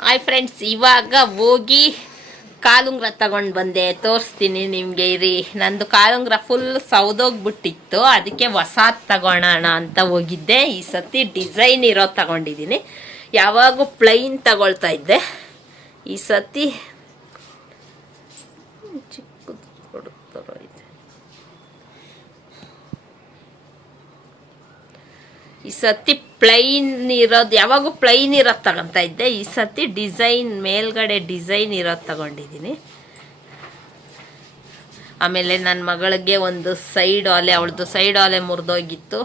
Hi friends ಇವಾಗ ಹೋಗಿ ಕಾಲುಂಗ್ರ ತಗೊಂಡು ಬಂದೆ ತೋರಿಸ್ತೀನಿ ನಿಮಗೆ ಇರಿ ನಂದು ಕಾಲುಂಗ್ರ ಫುಲ್ ಸೌದೋಗ್ಬಿಟ್ಟಿತ್ತು ಅದಕ್ಕೆ ಹೊಸಾದ್ ತಗೊಳೋಣ ಅಂತ ಹೋಗಿದ್ದೆ ಈ ಸತಿ ಡಿಸೈನ್ ಇರೋ ತಗೊಂಡಿದ್ದೀನಿ ಯಾವಾಗೂ ಪ್ಲೈನ್ ತಗೊಳ್ತಾ ಇದ್ದೆ ಈ ಸತಿ ಚಿಕ್ಕದು ಕೊಡ್ತಾರೋ ಇದೆ ಈ ಸತಿ ಪ್ಲೈನ್ ಇರೋದು, ಯಾವಾಗೂ ಪ್ಲೈನ್ ಇರೋದು ತಗೊಂತ ಇದ್ದೆ. ಈ ಸತಿ ಡಿಸೈನ್ ಮೇಲ್ಗಡೆ ಡಿಸೈನ್ ಇರೋದು ತಗೊಂಡಿದ್ದೀನಿ. ಆಮೇಲೆ ನನ್ನ ಮಗಳಿಗೆ ಒಂದು ಸೈಡ್ ಆಲೆ ಅವಳದು ಸೈಡ್ ಆಲೆ ಮುರಿದೋಗಿತ್ತು.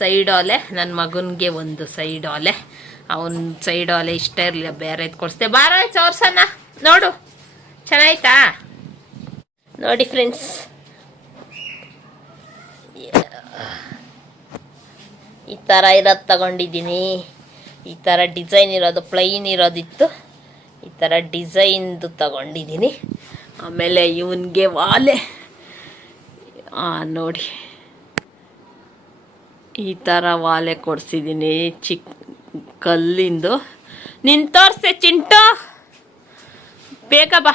ಸೈಡ್ ಆಲೆ ನನ್ನ ಮಗನಿಗೆ ಒಂದು ಸೈಡ್ ಆಲೆ ಅವನ ಸೈಡ್ ಆಲೆ ಇಷ್ಟ ಇರಲಿಲ್ಲ ಬೇರೆ ಕೊಡಿಸ್ದೆ. ಬಾರ ಚೋರ್ಸಣ್ಣ ನೋಡು. ಚೆನ್ನಾಯ್ತಾ? ನೋಡಿ ಫ್ರೆಂಡ್ಸ್ ಈ ಥರ ಇರೋದು ತಗೊಂಡಿದ್ದೀನಿ. ಈ ಥರ ಡಿಸೈನ್ ಇರೋದು ಪ್ಲೈನ್ ಇರೋದಿತ್ತು. ಈ ಥರ ಡಿಸೈನ್ದು ತಗೊಂಡಿದ್ದೀನಿ. ಆಮೇಲೆ ಇವನಿಗೆ ವಾಲೆ. ನೋಡಿ. ಈ ಥರ ವಾಲೆ ಕೊಡಿಸಿದ್ದೀನಿ ಚಿಕ್ಕ ಕಲ್ಲಿಂದು. ನಿನ್ ತೋರ್ಸೆ ಚಿಂಟು. ಬೇಗ ಬಾ.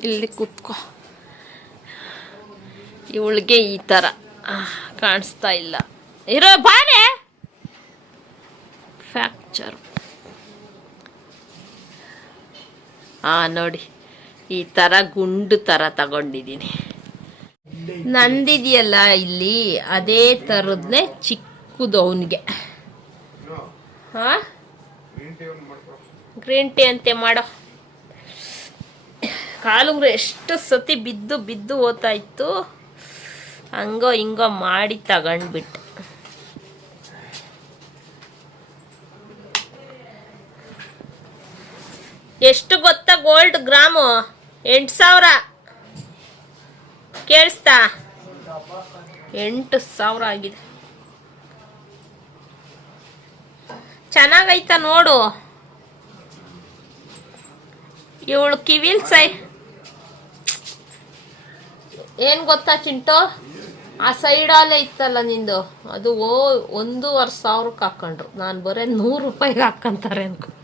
ಇಲ್ಲಿ ಕೂತ್ಕೋ. ಇವಳಿಗೆ ಈ ಥರ ಆ, ಕಾಣಿಸ್ತಾ ಇಲ್ಲ. ಇರೋ ಬಾನೆ! ಫ್ಯಾಕ್ಚರ್ ಆ ನೋಡಿ. ಈ ಥರ ಗುಂಡು ಥರ ತಗೊಂಡಿದ್ದೀನಿ. ನಂದಿದೆಯಲ್ಲ ಇಲ್ಲಿ ಅದೇ ಥರದ್ನೇ ಚಿಕ್ಕದು ಅವನಿಗೆ ಹಾಂ ಗ್ರೀನ್ ಟೀ ಅಂತೆ ಮಾಡೋ. ಕಾಲುಂಗ್ರ ಎಷ್ಟು ಸತಿ ಬಿದ್ದು ಬಿದ್ದು ಹೋಗ್ತಾ ಇತ್ತು ಹಂಗೋ ಹಿಂಗೋ ಮಾಡಿ ತಗೊಂಡ್ಬಿಟ್ಟೆ. ಎಷ್ಟು ಗೊತ್ತಾ ಗೋಲ್ಡ್ ಗ್ರಾಮು ಎಂಟು ಸಾವಿರ. ಕೇಳಿಸ್ತಾ? ಎಂಟು ಸಾವಿರ ಆಗಿದೆ. ಚೆನ್ನಾಗೈತ ನೋಡು. ಇವಳು ಕಿವಿಲ್ ಸೈ ಏನ್ ಗೊತ್ತಾ ಚಿಂಟು? ಆ ಸೈಡಲ್ಲೇ ಇತ್ತಲ್ಲ ನಿಂದು. ಅದು ಓ, ಒಂದೂವರೆ ಸಾವಿರಕ್ಕೆ ಹಾಕೊಂಡ್ರು. ನಾನು ಬರೀ ನೂರು ರೂಪಾಯಿಗೆ ಹಾಕಂತಾರೆ ಅನ್ಕೊಂಡು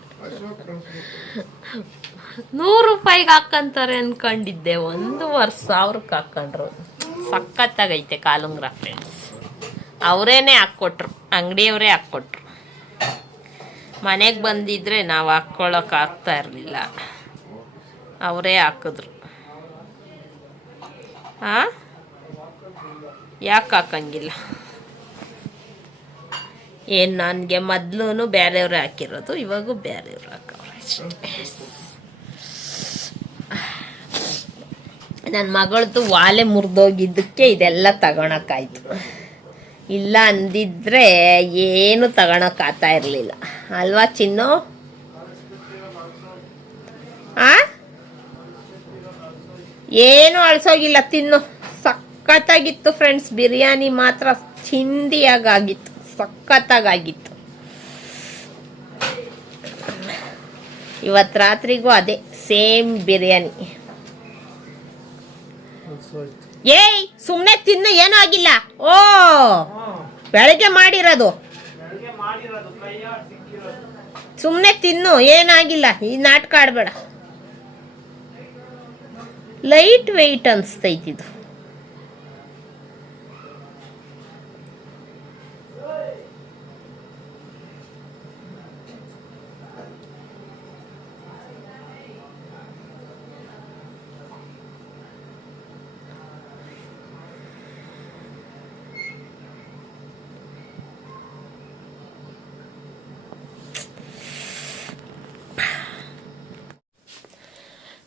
ನೂರು ರೂಪಾಯಿಗೆ ಹಾಕ್ಕಂತಾರೆ ಅನ್ಕೊಂಡಿದ್ದೆ. ಒಂದೂವರೆ ಸಾವಿರಕ್ಕೆ ಹಾಕೊಂಡ್ರು. ಸಖತ್ತಾಗೈತೆ ಕಾಲುಂಗ್ರ ಫ್ರೆಂಡ್ಸ್ ಅವರೇನೆ ಹಾಕ್ಕೊಟ್ರು. ಅಂಗಡಿಯವರೇ ಹಾಕ್ಕೊಟ್ರು. ಮನೆಗೆ ಬಂದಿದ್ರೆ ನಾವು ಹಾಕ್ಕೊಳಕ್ಕೆ ಆಗ್ತಾ ಇರಲಿಲ್ಲ. ಅವರೇ ಹಾಕಿದ್ರು. ಆ? ಯಾಕೆ ಹಾಕಂಗಿಲ್ಲ? ಏನು ನನಗೆ ಮೊದ್ಲು ಬೇರೆಯವ್ರೆ ಹಾಕಿರೋದು, ಇವಾಗೂ ಬೇರೆಯವ್ರು ಹಾಕವ್ರೆ ನನ್ನ ಮಗಳದ್ದು ವಾಲೆ ಮುರಿದೋಗಿದ್ದಕ್ಕೆ ಇದೆಲ್ಲ ತಗೊಳಕ್ಕಾಯ್ತು. ಇಲ್ಲ ಅಂದಿದ್ರೆ ಏನು ತಗೊಳಕ್ಕಾಗ್ತಾ ಇರಲಿಲ್ಲ. ಅಲ್ವಾ ಚಿನ್ನು? ಆ? ಏನು ಅಳ್ಸೋಗಿಲ್ಲ, ತಿನ್ನು. ಸಖತ್ತಾಗಿತ್ತು ಫ್ರೆಂಡ್ಸ್ ಬಿರಿಯಾನಿ ಮಾತ್ರ ಚಿಂದಿಯಾಗಿತ್ತು ಸಖತ್ತಾಗಿತ್ತು ಇವತ್ತು ರಾತ್ರಿಗೂ ಅದೇ, ಸೇಮ್ ಬಿರಿಯಾನಿ. ಏಯ್ ಸುಮ್ಮನೆ ತಿನ್ನು, ಏನೂ ಆಗಿಲ್ಲ. ಓ, ಬೆಳಗ್ಗೆ ಮಾಡಿರೋದು. ಸುಮ್ಮನೆ ತಿನ್ನು ಏನಾಗಿಲ್ಲ ಈ ನಾಟಕ ಆಡ್ಬೇಡ. ಲೈಟ್ ವೆಯ್ಟ್ ಅನಿಸ್ತೈತಿದು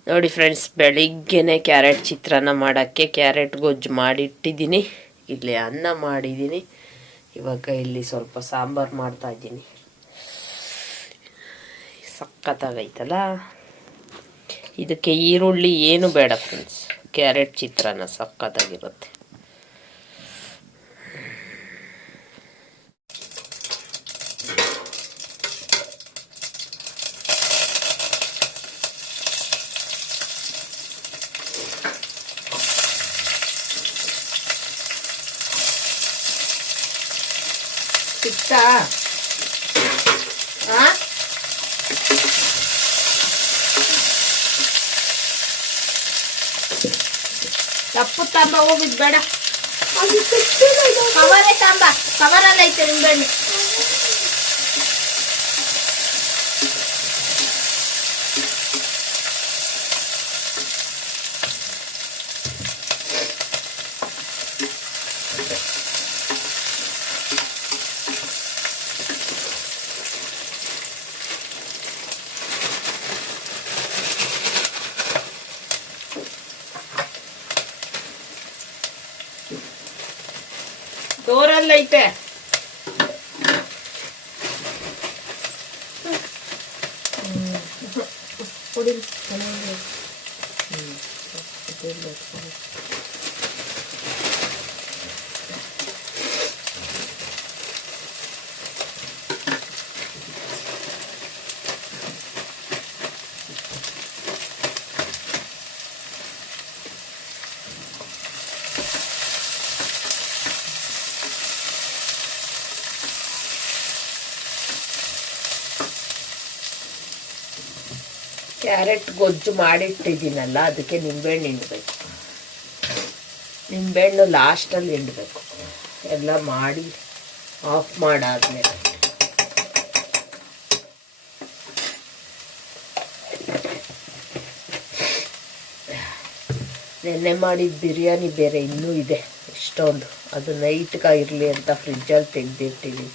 ನೋಡಿ ಫ್ರೆಂಡ್ಸ್ ಬೆಳಿಗ್ಗೆನೆ ಕ್ಯಾರೆಟ್ ಚಿತ್ರಾನ್ನ ಮಾಡೋಕ್ಕೆ ಕ್ಯಾರೆಟ್ ಗೊಜ್ಜು ಮಾಡಿಟ್ಟಿದ್ದೀನಿ. ಇಲ್ಲಿ ಅನ್ನ ಮಾಡಿದ್ದೀನಿ. ಇವಾಗ ಇಲ್ಲಿ ಸ್ವಲ್ಪ ಸಾಂಬಾರು ಮಾಡ್ತಾ ಇದ್ದೀನಿ. ಸಖತ್ತಾಗೈತಲ್ಲ ಇದಕ್ಕೆ ಈರುಳ್ಳಿ ಏನು ಬೇಡ ಫ್ರೆಂಡ್ಸ್ ಕ್ಯಾರೆಟ್ ಚಿತ್ರಾನ್ನ ಸಖತ್ತಾಗಿರುತ್ತೆ ಸಿಕ್ತಾ? ಆ? ತಪ್ಪು ತಾಂಬ ಹೋಗಿದ್ ಬೇಡ. ಕವರೇ ತಾಂಬ ಕವರಲ್ಲಿ ಐತೆ て。うん、うん、うん、ಕ್ಯಾರೆಟ್ ಗೊಜ್ಜು ಮಾಡಿಟ್ಟಿದ್ದೀನಲ್ಲ, ಅದಕ್ಕೆ ನಿಂಬೆಹಣ್ಣು ಹಿಂಡಬೇಕು. ನಿಂಬೆಹಣ್ಣು ಲಾಸ್ಟಲ್ಲಿ ಹಿಂಡಬೇಕು. ಎಲ್ಲ ಮಾಡಿ ಆಫ್ ಮಾಡಾದ್ಮೇಲೆ. ನೆನ್ನೆ ಮಾಡಿದ ಬಿರಿಯಾನಿ ಬೇರೆ ಇನ್ನೂ ಇದೆ ಇಷ್ಟೊಂದು ಅದು ನೈಟ್ಗೆ ಇರಲಿ ಅಂತ ಫ್ರಿಜ್ಜಲ್ಲಿ ತೆಗೆದಿಟ್ಟಿದ್ದೀನಿ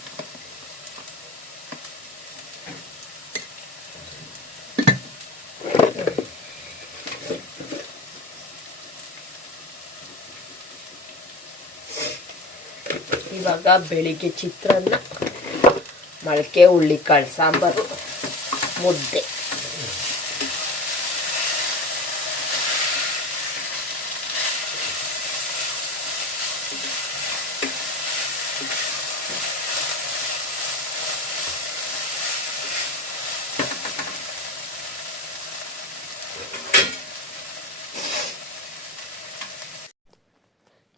ಇವಾಗ ಬೆಳಿಗ್ಗೆ ಚಿತ್ರಾನ್ನ ಮೊಳಕೆ ಹುಳ್ಳಿಕಾಳು ಸಾಂಬಾರು ಮುದ್ದೆ.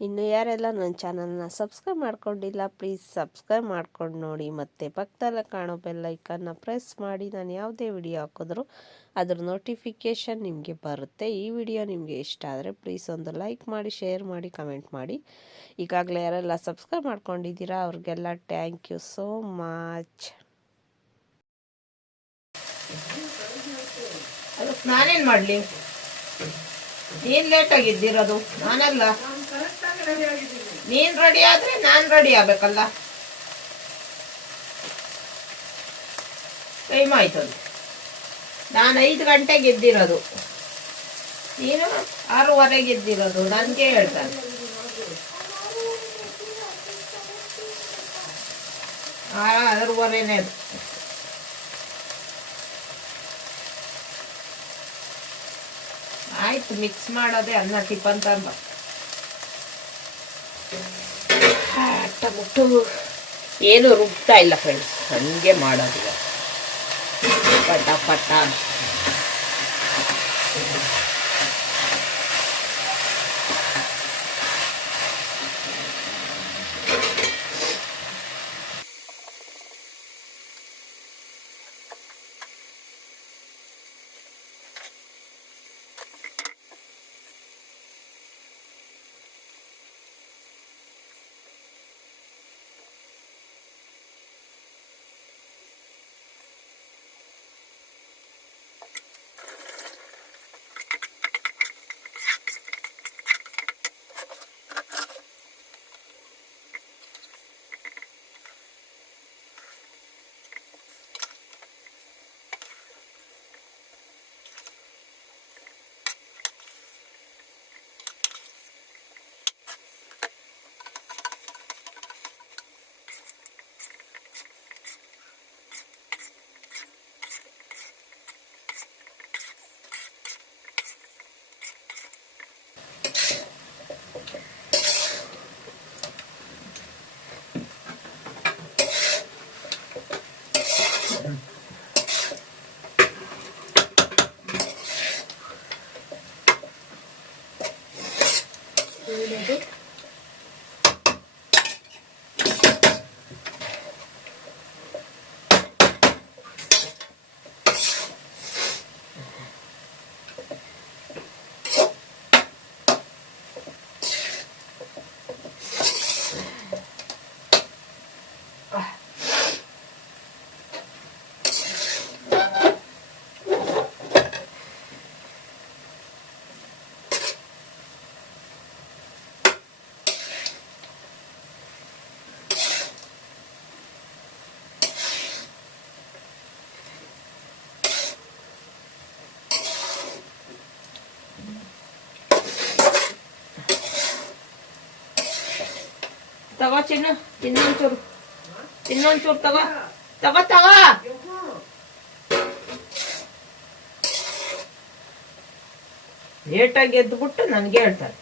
ಇನ್ನು ಯಾರೆಲ್ಲ ನನ್ನ ಚಾನಲ್ನ ಸಬ್ಸ್ಕ್ರೈಬ್ ಮಾಡ್ಕೊಂಡಿಲ್ಲ ಪ್ಲೀಸ್ ಸಬ್ಸ್ಕ್ರೈಬ್ ಮಾಡ್ಕೊಂಡು ನೋಡಿ. ಮತ್ತು ಪಕ್ಕದಲ್ಲ ಕಾಣೋ ಬೆಲ್ಲೈಕನ್ನ ಪ್ರೆಸ್ ಮಾಡಿ. ನಾನು ಯಾವುದೇ ವಿಡಿಯೋ ಹಾಕಿದ್ರು ಅದ್ರ ನೋಟಿಫಿಕೇಷನ್ ನಿಮಗೆ ಬರುತ್ತೆ. ಈ ವಿಡಿಯೋ ನಿಮಗೆ ಇಷ್ಟ ಆದರೆ ಪ್ಲೀಸ್ ಒಂದು ಲೈಕ್ ಮಾಡಿ ಶೇರ್ ಮಾಡಿ ಕಮೆಂಟ್ ಮಾಡಿ. ಈಗಾಗಲೇ ಯಾರೆಲ್ಲ ಸಬ್ಸ್ಕ್ರೈಬ್ ಮಾಡ್ಕೊಂಡಿದ್ದೀರಾ, ಅವ್ರಿಗೆಲ್ಲ ಥ್ಯಾಂಕ್ ಯು ಸೋ ಮಚ್ ನಾನೇನು ಮಾಡಲಿ? ಏನು ಲೇಟಾಗಿದ್ದಿರೋದು ನಾನಲ್ಲ. ನೀನು ರೆಡಿ ಆದ್ರೆ ನಾನ್ ರೆಡಿ ಆಗ್ಬೇಕಲ್ಲ? ಟೈಮ್ ಆಯ್ತು ಅದು ನಾನು ಐದು ಗಂಟೆಗೆ ಎದ್ದಿರೋದು ನೀನು ಆರೂವರೆಗೆ ಎದ್ದಿರೋದು ನನಗೆ ಹೇಳ್ತಾನೆ. ಆರೂವರೆನೇ ಅದು. ಆಯ್ತು ಮಿಕ್ಸ್ ಮಾಡೋದೇ ಅನ್ನ ಟಿಫನ್ ತಂಬ ಟೊಮೊಟೊ ಏನು ರುಬ್ತಾ ಇಲ್ಲ ಫ್ರೆಂಡ್ಸ್ ಹಂಗೆ ಮಾಡೋದಿಲ್ಲ. ಪಟ ಪಟ ತಗೋ ಚಿನ್ನು. ಇನ್ನೊಂಚೂರು. ಇನ್ನೊಂಚೂರು ತಗೋ. ತಗೋ ತಗೋ. ಲೇಟಾಗಿ ಎದ್ದುಬಿಟ್ಟು ನನಗೆ ಹೇಳ್ತಾರೆ.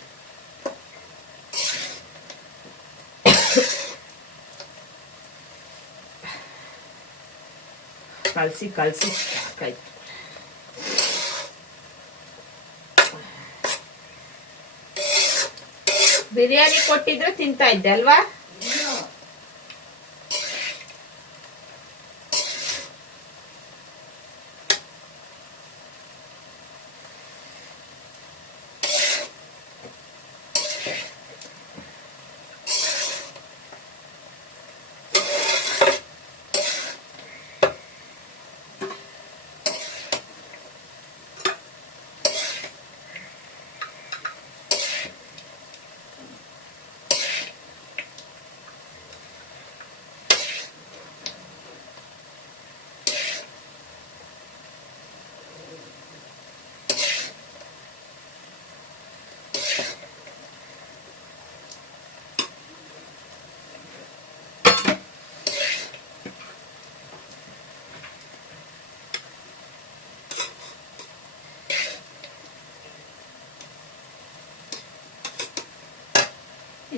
ಕಳ್ಸಿ ಕಲಸಿ ಸಾಕಾಯ್ತು. ಬಿರಿಯಾನಿ ಕೊಟ್ಟಿದ್ರೆ ತಿಂತಾ ಇದ್ದೆ ಅಲ್ವಾ?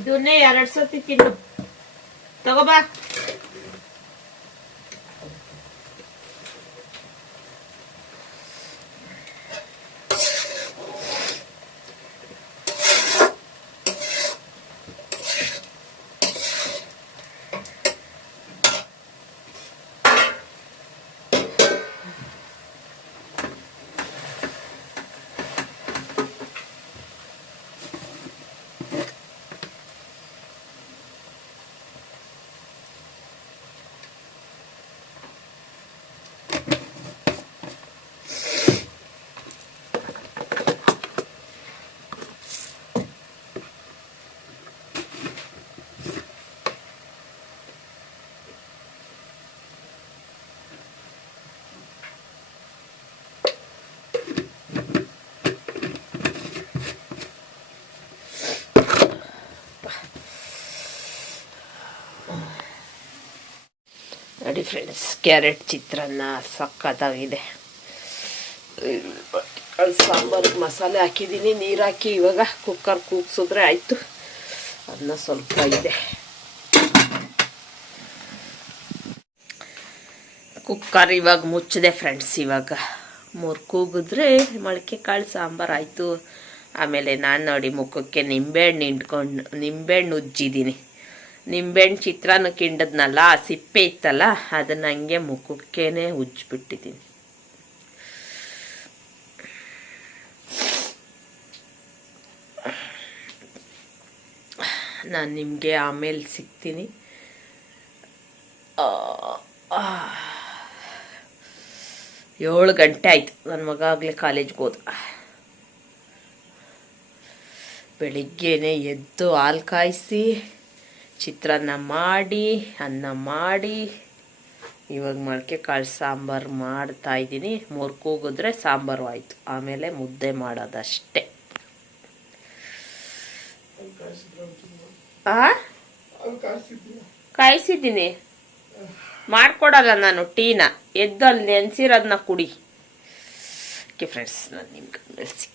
ಇದನ್ನೇ ಎರಡು ಸತಿ ತಿನ್ನು. ತಗೋಬಾ ನೋಡಿ ಫ್ರೆಂಡ್ಸ್ ಕ್ಯಾರೆಟ್ ಚಿತ್ರಾನ್ನ, ಸಕ್ಕತ್ತಾಗಿದೆ. ಸಾಂಬಾರಿಗೆ ಮಸಾಲೆ ಹಾಕಿದ್ದೀನಿ, ನೀರು ಹಾಕಿ ಇವಾಗ ಕುಕ್ಕರ್ ಕೂಗ್ಸಿದ್ರೆ ಆಯಿತು. ಅನ್ನ ಸ್ವಲ್ಪ ಇದೆ. ಕುಕ್ಕರ್ ಇವಾಗ ಮುಚ್ಚಿದೆ ಫ್ರೆಂಡ್ಸ್ ಇವಾಗ. ಮೂರು ಕೂಗಿದ್ರೆ ಮೊಳಕೆ ಕಾಳು ಸಾಂಬಾರು ಆಯಿತು. ಆಮೇಲೆ ನಾನು ನೋಡಿ ಮುಖಕ್ಕೆ ನಿಂಬೆಹಣ್ಣು ಹಿಂಡ್ಕೊಂಡು, ನಿಂಬೆಹಣ್ಣು ಉಜ್ಜಿದ್ದೀನಿ. ನಿಂಬೆಹಣ್ಣು ಚಿತ್ರಾನ್ನ ಕಿಂಡದ್ನಲ್ಲ, ಆ ಸಿಪ್ಪೆ ಇತ್ತಲ್ಲ, ಅದನ್ನ ಹಂಗೆ ಮುಖಕ್ಕೇನೆ ಉಜ್ಜಿಬಿಟ್ಟಿದ್ದೀನಿ ನಾನು ನಿಮಗೆ ಆಮೇಲೆ ಸಿಗ್ತೀನಿ. ಏಳು ಗಂಟೆ ಆಯ್ತು ನನ್ನ ಮಗ ಆಗಲೇ ಕಾಲೇಜ್ಗೆ ಹೋದ. ಬೆಳಿಗ್ಗೆನೆ ಎದ್ದು ಹಾಲು ಕಾಯಿಸಿ ಚಿತ್ರಾನ್ನ ಮಾಡಿ, ಅನ್ನ ಮಾಡಿ. ಇವಾಗ ಮೊಳಕೆ ಕಾಳು ಸಾಂಬಾರು ಮಾಡ್ತಾ ಇದ್ದೀನಿ. ಮೂರು ಕೂಗಿದ್ರೆ ಸಾಂಬಾರು ಆಯಿತು. ಆಮೇಲೆ ಮುದ್ದೆ ಮಾಡೋದಷ್ಟೇ. ಕಾಯಿಸಿದ್ದೀನಿ. ಮಾಡ್ಕೊಡಲ್ಲ ನಾನು ಟೀನ. ಎದ್ದಲ್ಲಿ ನೆನೆಸಿರೋದನ್ನ ಕುಡಿ. ಓಕೆ ಫ್ರೆಂಡ್ಸ್ ನಾನು ನಿಮ್ಗೆ ಮೆಲ್ಸಿ